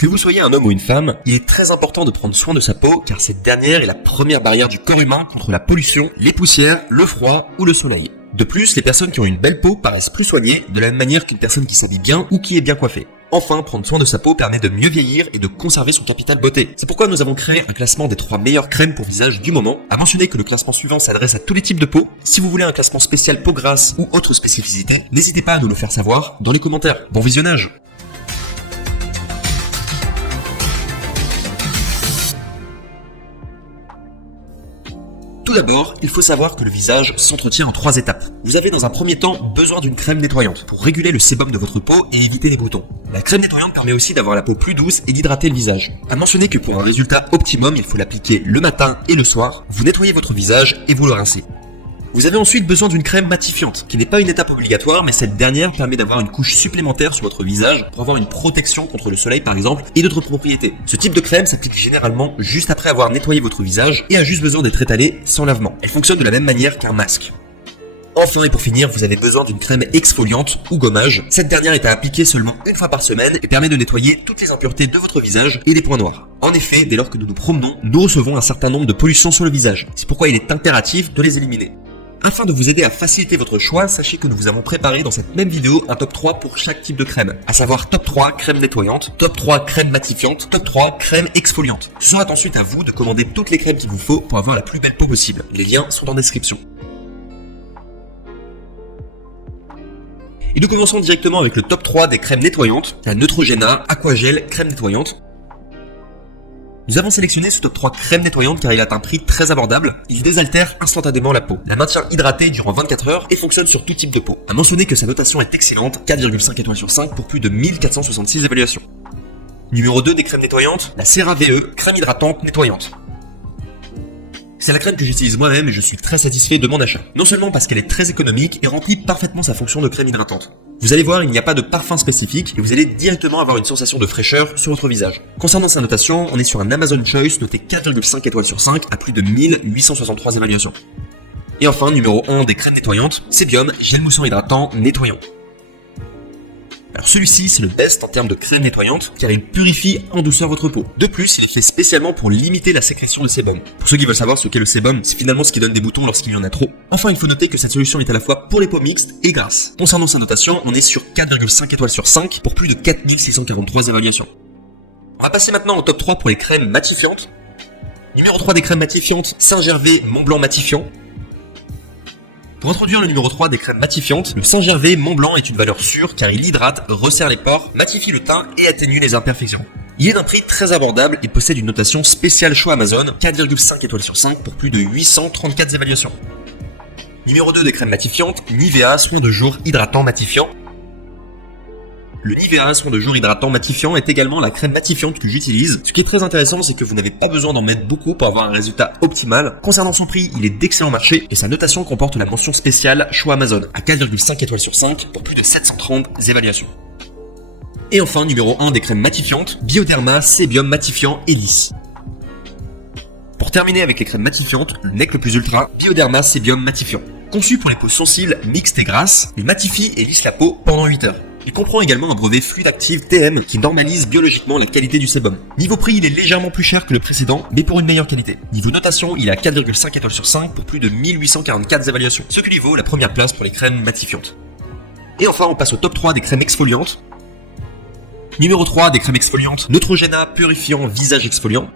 Que vous soyez un homme ou une femme, il est très important de prendre soin de sa peau car cette dernière est la première barrière du corps humain contre la pollution, les poussières, le froid ou le soleil. De plus, les personnes qui ont une belle peau paraissent plus soignées de la même manière qu'une personne qui s'habille bien ou qui est bien coiffée. Enfin, prendre soin de sa peau permet de mieux vieillir et de conserver son capital beauté. C'est pourquoi nous avons créé un classement des 3 meilleures crèmes pour visage du moment. À mentionner que le classement suivant s'adresse à tous les types de peau. Si vous voulez un classement spécial peau grasse ou autre spécificité, n'hésitez pas à nous le faire savoir dans les commentaires. Bon visionnage! Tout d'abord, il faut savoir que le visage s'entretient en 3 étapes. Vous avez dans un premier temps besoin d'une crème nettoyante pour réguler le sébum de votre peau et éviter les boutons. La crème nettoyante permet aussi d'avoir la peau plus douce et d'hydrater le visage. À mentionner que pour un résultat optimum, il faut l'appliquer le matin et le soir. Vous nettoyez votre visage et vous le rincez. Vous avez ensuite besoin d'une crème matifiante, qui n'est pas une étape obligatoire, mais cette dernière permet d'avoir une couche supplémentaire sur votre visage pour avoir une protection contre le soleil par exemple et d'autres propriétés. Ce type de crème s'applique généralement juste après avoir nettoyé votre visage et a juste besoin d'être étalée sans lavement. Elle fonctionne de la même manière qu'un masque. Enfin et pour finir, vous avez besoin d'une crème exfoliante ou gommage. Cette dernière est à appliquer seulement une fois par semaine et permet de nettoyer toutes les impuretés de votre visage et les points noirs. En effet, dès lors que nous nous promenons, nous recevons un certain nombre de pollutions sur le visage. C'est pourquoi il est impératif de les éliminer. Afin de vous aider à faciliter votre choix, sachez que nous vous avons préparé dans cette même vidéo un top 3 pour chaque type de crème, à savoir top 3 crème nettoyante, top 3 crème matifiante, top 3 crème exfoliante. Ce sera ensuite à vous de commander toutes les crèmes qu'il vous faut pour avoir la plus belle peau possible. Les liens sont en description. Et nous commençons directement avec le top 3 des crèmes nettoyantes, la Neutrogena Aquagel crème nettoyante. Nous avons sélectionné ce top 3 crème nettoyante car il a un prix très abordable, il désaltère instantanément la peau, la maintient hydratée durant 24 heures et fonctionne sur tout type de peau. À mentionner que sa notation est excellente, 4,5 étoiles sur 5 pour plus de 1466 évaluations. Numéro 2 des crèmes nettoyantes, la CeraVe crème hydratante nettoyante. C'est la crème que j'utilise moi-même et je suis très satisfait de mon achat. Non seulement parce qu'elle est très économique et remplit parfaitement sa fonction de crème hydratante. Vous allez voir, il n'y a pas de parfum spécifique et vous allez directement avoir une sensation de fraîcheur sur votre visage. Concernant sa notation, on est sur un Amazon Choice noté 4,5 étoiles sur 5 à plus de 1863 évaluations. Et enfin, numéro 1 des crèmes nettoyantes, Sebium gel moussant hydratant nettoyant. Alors celui-ci c'est le best en termes de crème nettoyante car il purifie en douceur votre peau. De plus, il est fait spécialement pour limiter la sécrétion de sébum. Pour ceux qui veulent savoir ce qu'est le sébum, c'est finalement ce qui donne des boutons lorsqu'il y en a trop. Enfin, il faut noter que cette solution est à la fois pour les peaux mixtes et grasses. Concernant sa notation, on est sur 4,5 étoiles sur 5 pour plus de 4643 évaluations. On va passer maintenant au top 3 pour les crèmes matifiantes. Numéro 3 des crèmes matifiantes, Saint-Gervais Mont Blanc matifiant. Pour introduire le numéro 3 des crèmes matifiantes, le Saint-Gervais Mont Blanc est une valeur sûre car il hydrate, resserre les pores, matifie le teint et atténue les imperfections. Il est d'un prix très abordable et possède une notation spéciale choix Amazon, 4,5 étoiles sur 5 pour plus de 834 évaluations. Numéro 2 des crèmes matifiantes, Nivea soin de jour hydratant matifiant. Le Nivea soin de jour hydratant matifiant est également la crème matifiante que j'utilise. Ce qui est très intéressant, c'est que vous n'avez pas besoin d'en mettre beaucoup pour avoir un résultat optimal. Concernant son prix, il est d'excellent marché et sa notation comporte la mention spéciale choix Amazon à 4,5 étoiles sur 5 pour plus de 730 évaluations. Et enfin, numéro 1 des crèmes matifiantes, Bioderma Sebium matifiant et lisse. Pour terminer avec les crèmes matifiantes, le nec le plus ultra, Bioderma Sebium matifiant. Conçu pour les peaux sensibles, mixtes et grasses, il matifie et lisse la peau pendant 8 heures. Il comprend également un brevet fluide active TM qui normalise biologiquement la qualité du sébum. Niveau prix, il est légèrement plus cher que le précédent, mais pour une meilleure qualité. Niveau notation, il est à 4,5 étoiles sur 5 pour plus de 1844 évaluations, ce qui lui vaut la première place pour les crèmes matifiantes. Et enfin, on passe au top 3 des crèmes exfoliantes. Numéro 3 des crèmes exfoliantes, Neutrogena purifiant visage exfoliant.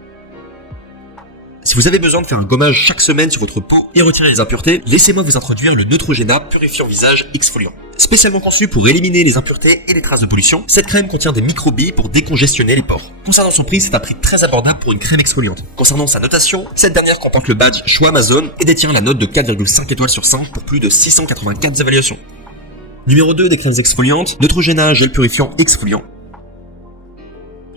Si vous avez besoin de faire un gommage chaque semaine sur votre peau et retirer les impuretés, laissez-moi vous introduire le Neutrogena purifiant visage exfoliant. Spécialement conçu pour éliminer les impuretés et les traces de pollution, cette crème contient des microbilles pour décongestionner les pores. Concernant son prix, c'est un prix très abordable pour une crème exfoliante. Concernant sa notation, cette dernière comporte le badge choix Amazon et détient la note de 4,5 étoiles sur 5 pour plus de 684 évaluations. Numéro 2 des crèmes exfoliantes, Neutrogena gel purifiant exfoliant.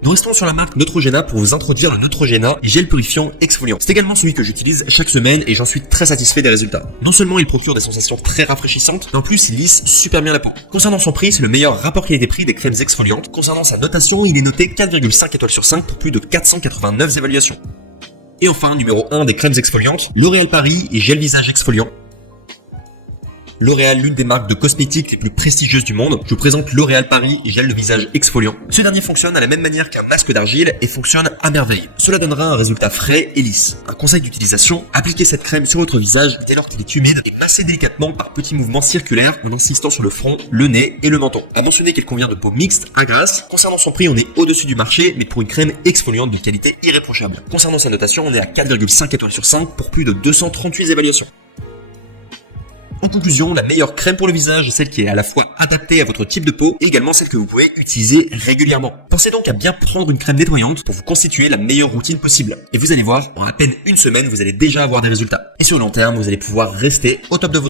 Nous restons sur la marque Neutrogena pour vous introduire le Neutrogena gel purifiant exfoliant. C'est également celui que j'utilise chaque semaine et j'en suis très satisfait des résultats. Non seulement il procure des sensations très rafraîchissantes, mais en plus il lisse super bien la peau. Concernant son prix, c'est le meilleur rapport qualité-prix des crèmes exfoliantes. Concernant sa notation, il est noté 4,5 étoiles sur 5 pour plus de 489 évaluations. Et enfin, numéro 1 des crèmes exfoliantes, L'Oréal Paris et gel visage exfoliant. L'Oréal, l'une des marques de cosmétiques les plus prestigieuses du monde. Je vous présente L'Oréal Paris Gel de visage exfoliant. Ce dernier fonctionne à la même manière qu'un masque d'argile et fonctionne à merveille. Cela donnera un résultat frais et lisse. Un conseil d'utilisation, appliquez cette crème sur votre visage dès lors qu'il est humide et massez délicatement par petits mouvements circulaires en insistant sur le front, le nez et le menton. À mentionner qu'elle convient de peau mixte à grasse. Concernant son prix, on est au-dessus du marché, mais pour une crème exfoliante de qualité irréprochable. Concernant sa notation, on est à 4,5 étoiles sur 5 pour plus de 238 évaluations. En conclusion, la meilleure crème pour le visage est celle qui est à la fois adaptée à votre type de peau et également celle que vous pouvez utiliser régulièrement. Pensez donc à bien prendre une crème nettoyante pour vous constituer la meilleure routine possible. Et vous allez voir, en à peine une semaine, vous allez déjà avoir des résultats. Et sur le long terme, vous allez pouvoir rester au top de votre